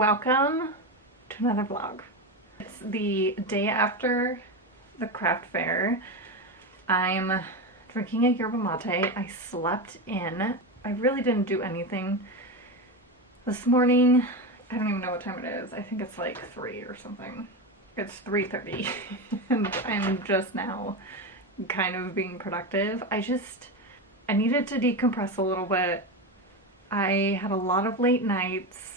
Welcome to another vlog. It's the day after the craft fair. I'm drinking a yerba mate. I slept in. I really didn't do anything this morning. I don't even know what time it is. I think it's like 3 or something. It's 3:30 and I'm just now kind of being productive. I needed to decompress a little bit. I had a lot of late nights.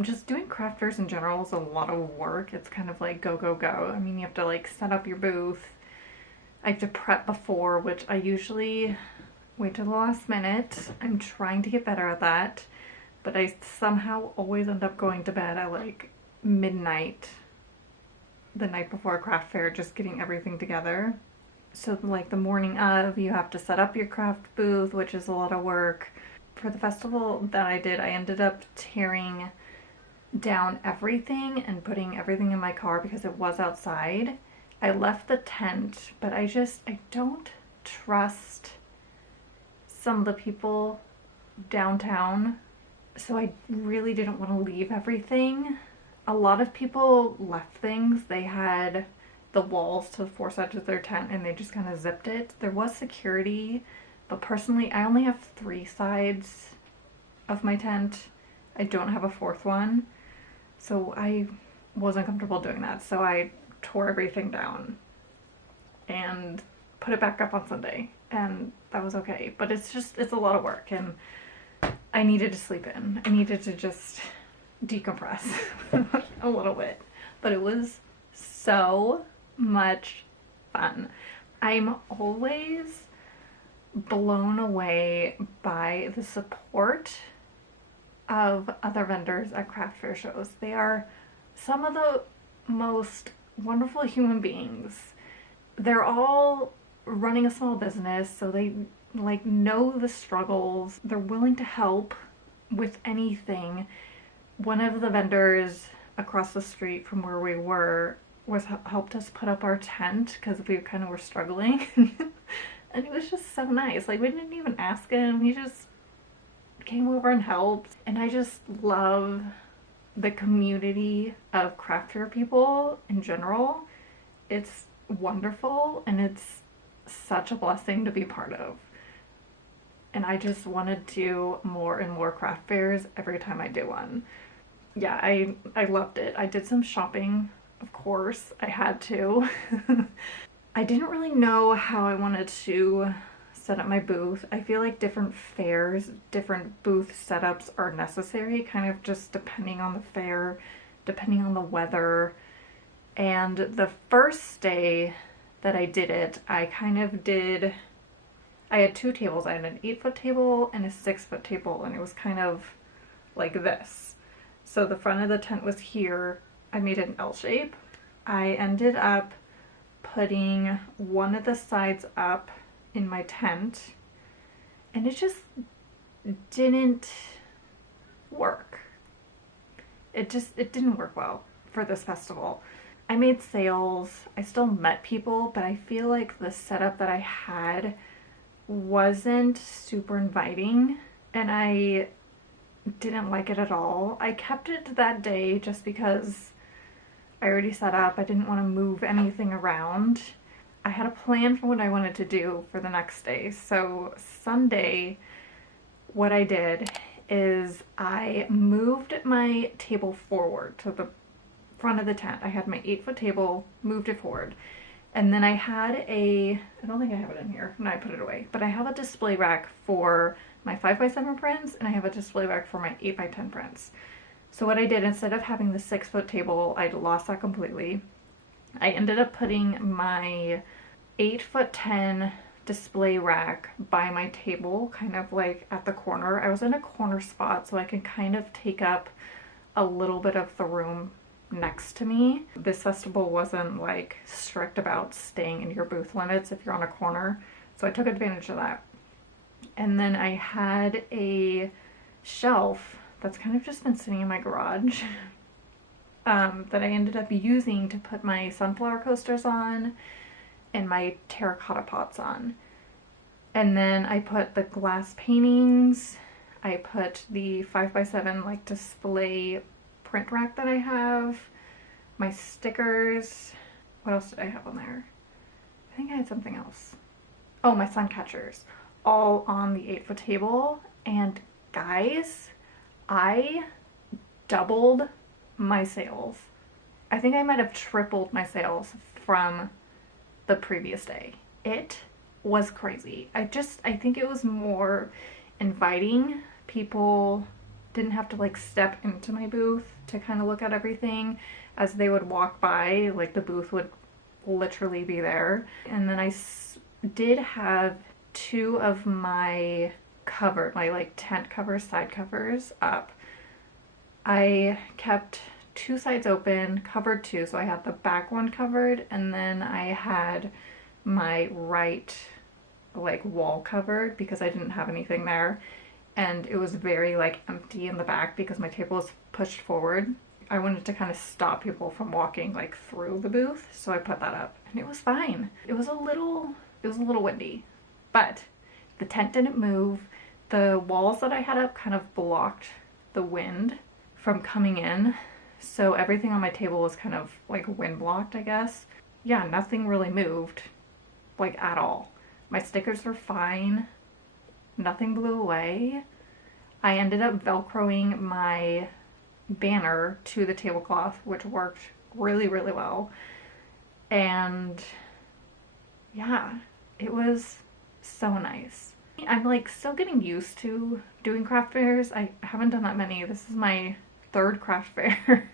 Just doing craft fairs in general is a lot of work. It's kind of like go, go, go. I mean, you have to like set up your booth. I have to prep before, which I usually wait till the last minute. I'm trying to get better at that, but I somehow always end up going to bed at like midnight the night before a craft fair, just getting everything together. So like the morning of, you have to set up your craft booth, which is a lot of work. For the festival that I did, I ended up tearing down everything and putting everything in my car because it was outside. I left the tent, but I don't trust some of the people downtown, so I really didn't want to leave everything. A lot of people left things. They had the walls to the four sides of their tent and they just kind of zipped it. There was security, but personally I only have 3 sides of my tent. I don't have a 4th one, so I wasn't comfortable doing that. So I tore everything down and put it back up on Sunday, and that was okay. But it's a lot of work and I needed to sleep in. I needed to just decompress a little bit, but it was so much fun. I'm always blown away by the support of other vendors at craft fair shows. They are some of the most wonderful human beings. They're all running a small business, so they like know the struggles. They're willing to help with anything. One of the vendors across the street from where we were helped us put up our tent because we kind of were struggling. And it was just so nice. Like, we didn't even ask him. He just came over and helped. And I just love the community of craft fair people in general. It's wonderful and it's such a blessing to be part of. And I just want to do more and more craft fairs every time I do one. Yeah, I loved it. I did some shopping, of course. I had to. I didn't really know how I wanted to set up my booth. I feel like different fairs, different booth setups are necessary, kind of just depending on the fair, depending on the weather. And the first day that I did it, I had 2 tables. I had an 8-foot table and a 6-foot table, and it was kind of like this. So the front of the tent was here. I made an L shape. I ended up putting one of the sides up in my tent, and it just didn't work. It didn't work well for this festival. I made sales, I still met people, but I feel like the setup that I had wasn't super inviting, and I didn't like it at all. I kept it that day just because I already set up. I didn't want to move anything around. I had a plan for what I wanted to do for the next day. So Sunday, what I did is I moved my table forward to the front of the tent. I had my 8-foot table, moved it forward. And then I had I don't think I have it in here. No, I put it away. But I have a display rack for my 5x7 prints, and I have a display rack for my 8x10 prints. So what I did, instead of having the 6-foot table, I lost that completely. I ended up putting my 8x10 display rack by my table, kind of like at the corner. I was in a corner spot, so I can kind of take up a little bit of the room next to me. This festival wasn't like strict about staying in your booth limits if you're on a corner, so I took advantage of that. And then I had a shelf that's kind of just been sitting in my garage that I ended up using to put my sunflower coasters on and my terracotta pots on. And then I put the glass paintings, I put the 5x7 like display print rack that I have, my stickers. What else did I have on there? I think I had something else. Oh, my sun catchers, all on the 8-foot table. And guys, I doubled my sales. I think I might have tripled my sales from the previous day. It was crazy. I think it was more inviting. People didn't have to like step into my booth to kind of look at everything. As they would walk by, like the booth would literally be there. And then I did have 2 of my my like tent covers, side covers up. I kept 2 sides open, covered 2, so I had the back one covered, and then I had my right like wall covered because I didn't have anything there, and it was very like empty in the back because my table was pushed forward. I wanted to kind of stop people from walking like through the booth, so I put that up, and it was fine. It was a little windy, but the tent didn't move. The walls that I had up kind of blocked the wind from coming in, so everything on my table was kind of like wind blocked, I guess. Yeah, nothing really moved, like at all. My stickers were fine. Nothing blew away. I ended up Velcroing my banner to the tablecloth, which worked really, really well. And yeah, it was so nice. I'm like still getting used to doing craft fairs. I haven't done that many. This is my 3rd craft fair.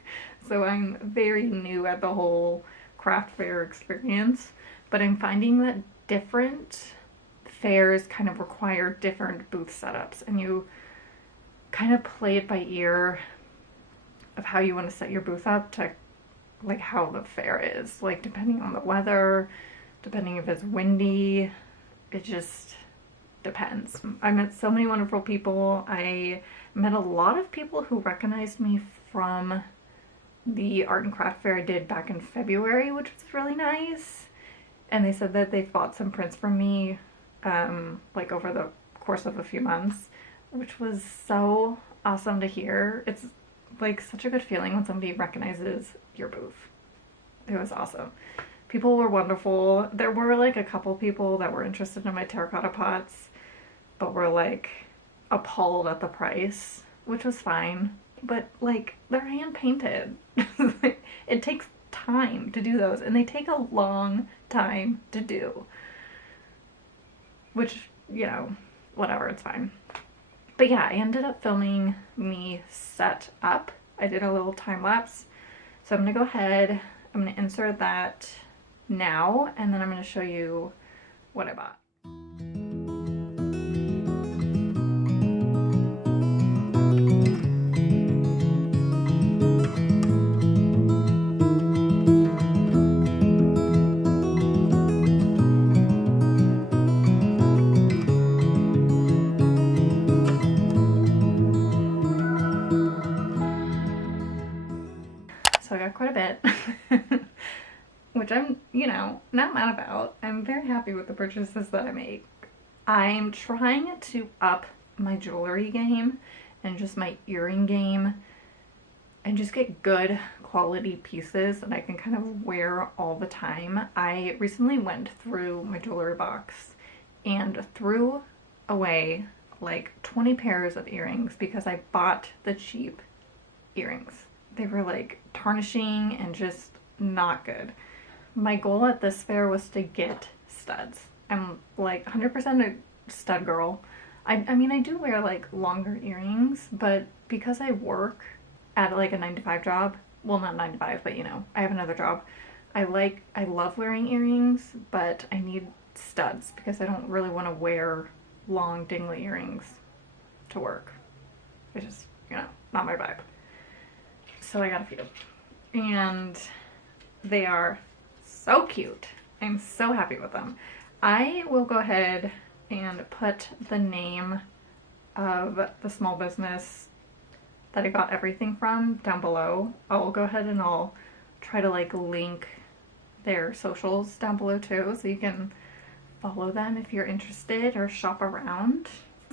So I'm very new at the whole craft fair experience. But I'm finding that different fairs kind of require different booth setups, and you kind of play it by ear of how you want to set your booth up to like how the fair is, like depending on the weather, depending if it's windy. It just depends. I met so many wonderful people. I met a lot of people who recognized me from the art and craft fair I did back in February, which was really nice. And they said that they bought some prints from me like over the course of a few months, which was so awesome to hear. It's like such a good feeling when somebody recognizes your booth. It was awesome. People were wonderful. There were like a couple people that were interested in my terracotta pots, but were like appalled at the price, which was fine. But like, they're hand painted. It takes time to do those, and they take a long time to do. Which, you know, whatever, it's fine. But yeah, I ended up filming me set up. I did a little time lapse. So I'm gonna go ahead, I'm gonna insert that now, and then I'm gonna show you what I bought. So I got quite a bit, which I'm, you know, not mad about. I'm very happy with the purchases that I make. I'm trying to up my jewelry game and just my earring game and just get good quality pieces that I can kind of wear all the time. I recently went through my jewelry box and threw away like 20 pairs of earrings because I bought the cheap earrings. They were like tarnishing and just not good. My goal at this fair was to get studs. I'm like 100% a stud girl. I mean, I do wear like longer earrings, but because I work at like a 9-to-5 job, well, not 9 to 5, but you know, I have another job. I love wearing earrings, but I need studs because I don't really want to wear long dingly earrings to work. It's just, you know, not my vibe. So I got a few, and they are so cute. I'm so happy with them. I will go ahead and put the name of the small business that I got everything from down below. I'll go ahead and I'll try to like link their socials down below too, so you can follow them if you're interested or shop around.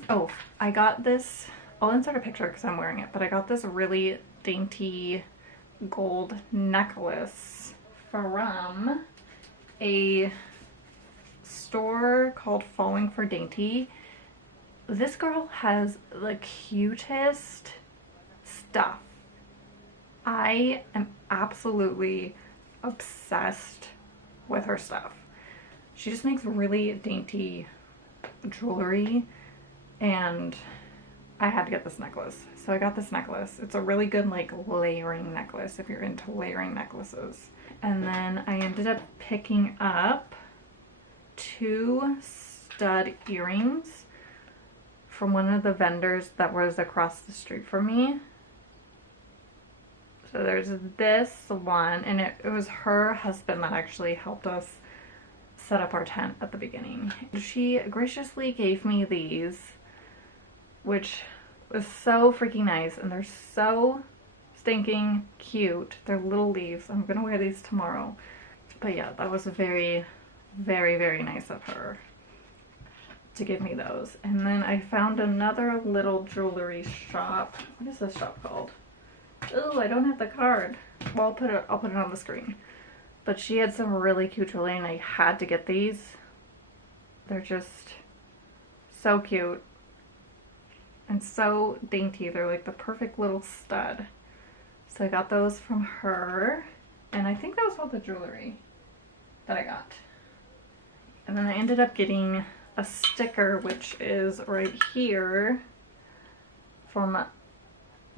Oh, I got this, I'll insert a picture because I'm wearing it, but I got this really dainty gold necklace from a store called Falling for Dainty. This girl has the cutest stuff. I am absolutely obsessed with her stuff. She just makes really dainty jewelry, and I had to get this necklace. So I got this necklace. It's a really good like layering necklace if you're into layering necklaces. And then I ended up picking up 2 stud earrings from one of the vendors that was across the street from me. So there's this one, and it was her husband that actually helped us set up our tent at the beginning. She graciously gave me these, which was so freaking nice, and they're so stinking cute. They're little leaves. I'm gonna wear these tomorrow. But yeah, that was very, very, very nice of her to give me those. And then I found another little jewelry shop. What is this shop called? Oh, I don't have the card. Well, I'll put it on the screen. But she had some really cute jewelry, and I had to get these. They're just so cute and so dainty. They're like the perfect little stud. So I got those from her, and I think that was all the jewelry that I got. And then I ended up getting a sticker, which is right here, from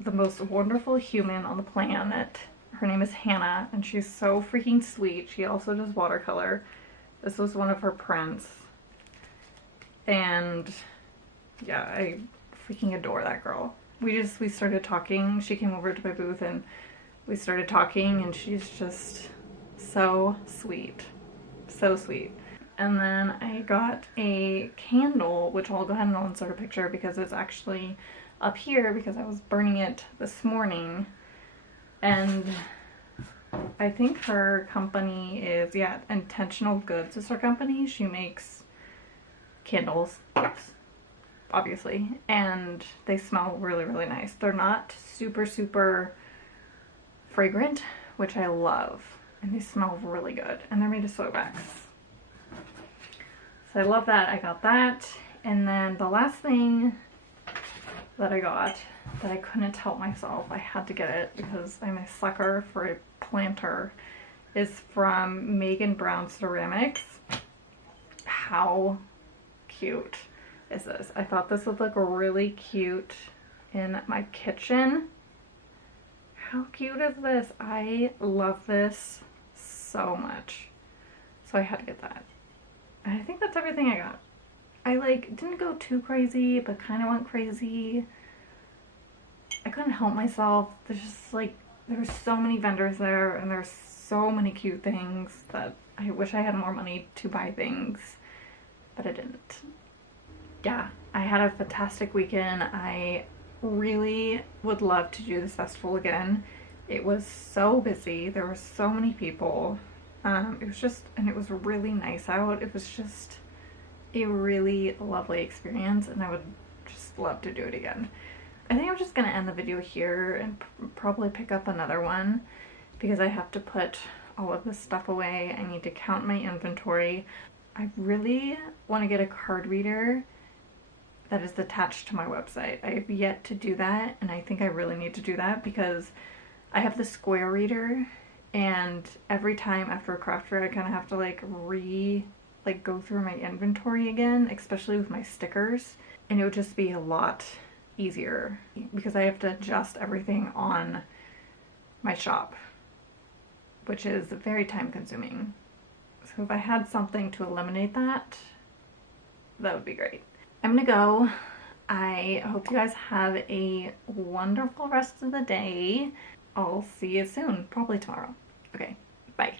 the most wonderful human on the planet. Her name is Hannah, and she's so freaking sweet. She also does watercolor. This was one of her prints. And yeah, I freaking adore that girl. We started talking. She came over to my booth and we started talking, and she's just so sweet. So sweet. And then I got a candle, which I'll go ahead and I'll insert a picture because it's actually up here because I was burning it this morning. And I think her company is, yeah, Intentional Goods is her company. She makes candles, obviously, and they smell really, really nice. They're not super, super fragrant, which I love, and they smell really good, and they're made of soy wax. So I love that. I got that. And then the last thing that I got that I couldn't help myself, I had to get it because I'm a sucker for a planter, is from Megan Brown Ceramics. How cute is this? I thought this would look really cute in my kitchen. How cute is this? I love this so much. So I had to get that. And I think that's everything I got. I didn't go too crazy, but kind of went crazy. I couldn't help myself. There's just there were so many vendors there, and there's so many cute things that I wish I had more money to buy things, but I didn't. Yeah, I had a fantastic weekend. I really would love to do this festival again. It was so busy. There were so many people. It was really nice out. It was just a really lovely experience, and I would just love to do it again. I think I'm just gonna end the video here and probably pick up another one because I have to put all of this stuff away. I need to count my inventory. I really want to get a card reader that is attached to my website. I have yet to do that, and I think I really need to do that because I have the Square reader, and every time after a craft fair I kind of have to go through my inventory again, especially with my stickers, and it would just be a lot easier because I have to adjust everything on my shop, which is very time consuming. So if I had something to eliminate that, that would be great. I'm gonna go. I hope you guys have a wonderful rest of the day. I'll see you soon, probably tomorrow. Okay, bye.